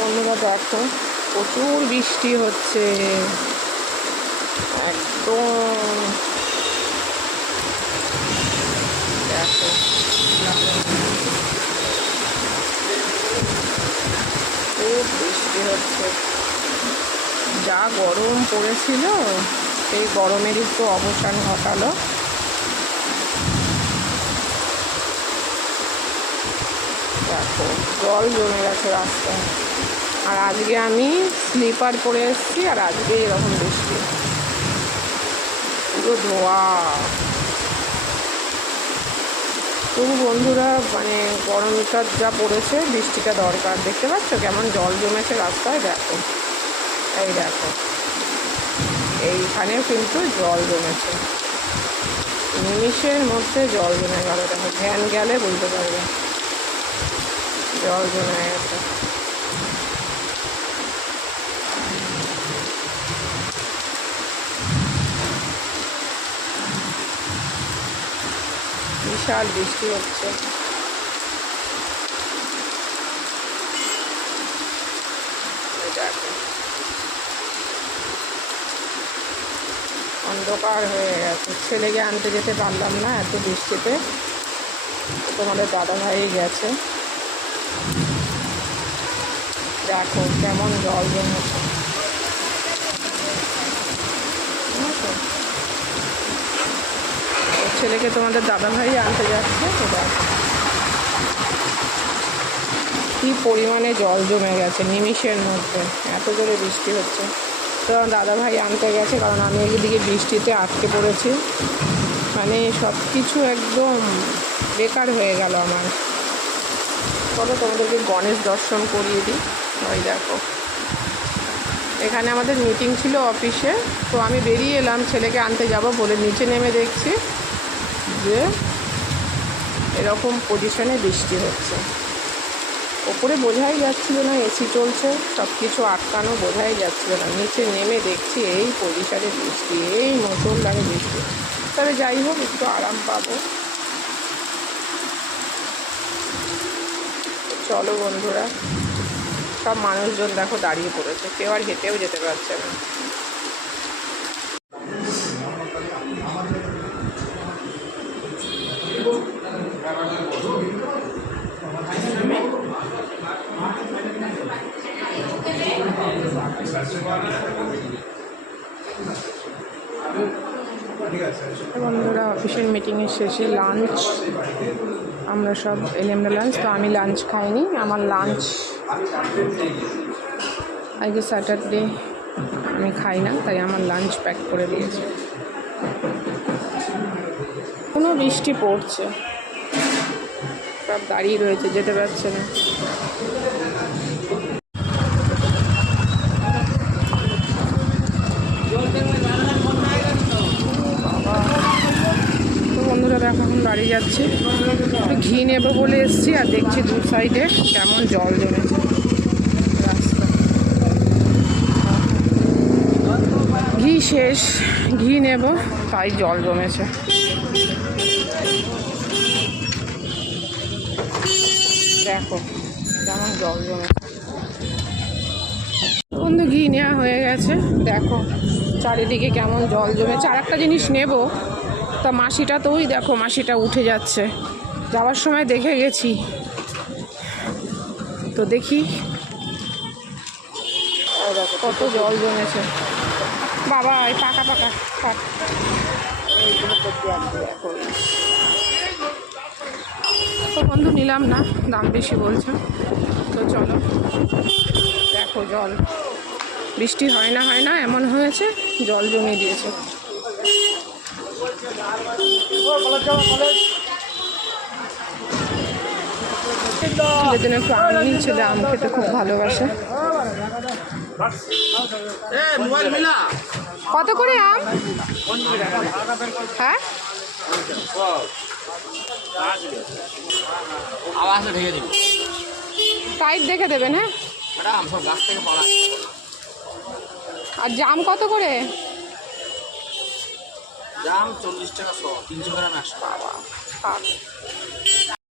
বন্ধুরা দেখো প্রচুর বৃষ্টি হচ্ছে একদম। দেখো খুব বৃষ্টি হচ্ছে। যা গরম পড়েছিল সেই গরমের একটু অবসান ঘটালো। দেখো জল জমে গেছে রাস্তায়। আর আজকে আমি স্লিপার পরে এসেছি আর আজকে এরকম বৃষ্টি, পুরো ধোয়া। তবু বন্ধুরা মানে গরমটা যা পড়েছে বৃষ্টিটা দরকার। দেখতে পাচ্ছ কেমন জল জমেছে রাস্তায়? দেখো এই দেখো এইখানেও কিন্তু জল জমেছে, নিমিষের মধ্যে জল জমে গেল। দেখো ভ্যান গেলে বুঝতে পারবে জল জমে গেছে। বিশাল বৃষ্টি হচ্ছে। অন্ধকার হয়ে গেছে, ছেলেকে আনতে যেতে পারলাম না এত বৃষ্টিতে। তোমাদের দাদাভাই গেছে। দেখো কেমন জল জমেছে। ছেলেকে তোমাদের দাদাভাই আনতে যাচ্ছে। তো দেখো কী পরিমাণে জল জমে গেছে নিমিষের মধ্যে, এত জোরে বৃষ্টি হচ্ছে। তো দাদাভাই আনতে গেছে, কারণ আমি এদিকে বৃষ্টিতে আটকে পড়েছি। মানে সব কিছু একদম বেকার হয়ে গেল আমার। চলো তোমাদেরকে গণেশ দর্শন করিয়ে দিই। ওই দেখো এখানে আমাদের মিটিং ছিল অফিসে, তো আমি বেরিয়ে এলাম ছেলেকে আনতে যাব বলে। নিচে নেমে দেখছি যে এরকম পজিশনে বৃষ্টি হচ্ছে। ওপরে বোঝাই যাচ্ছিল না, এসি চলছে, সব কিছু আটকানো, বোঝাই যাচ্ছিল না। নিচে নেমে দেখছি এই পজিশনে বৃষ্টি, এই মুষলধারে বৃষ্টি। তবে যাই হোক একটু আরাম পাবো। চলো বন্ধুরা, সব মানুষজন দেখো দাঁড়িয়ে পড়েছে, কেউ আর হেঁটেও যেতে পারছে না। বন্ধুরা অফিসের মিটিংয়ের শেষে লাঞ্চ, আমরা সব এলাম লাঞ্চ। তো আমি লাঞ্চ খাইনি, আমার লাঞ্চ আজকে স্যাটারডে আমি খাই না, তাই আমার লাঞ্চ প্যাক করে দিয়েছে। কোনো বৃষ্টি পড়ছে, সব দাঁড়িয়ে রয়েছে, যেতে পারছে না। বন্ধুরা দেখো এখন বাড়ি যাচ্ছি, একটু ঘি নেবো বলে এসছি, আর দেখছি দু সাইডে কেমন জল জমেছে রাস্তা। ঘি শেষ, ঘি নেব তাই জল জমেছে। দেখো কেমন জল জমেছে। বন্ধু ঘি নেওয়া হয়ে গেছে, দেখো চারিদিকে কেমন জল জমেছে। আর একটা জিনিস নেব, তা মাসিটা তো ওই দেখো মাসিটা উঠে যাচ্ছে, যাওয়ার সময় দেখে গেছি। তো দেখি দেখো কত জল জমেছে বাবা, এই পাকা পাকা থাক। তো বন্ধু নিলাম না, দাম বেশি বলছে। তো চলো দেখো জল, বৃষ্টি হয় না এমন হয়েছে, জল জমে দিয়েছে। ছেলের জন্য একটু আম নিই, ছেলে আম খেতে খুব ভালোবাসে। কত করে আম? হ্যাঁ টাইট দেখে দেবেন। হ্যাঁ আর জাম কত করে? জাম 40 টাকা 100, 300 গ্রাম 100। বাবা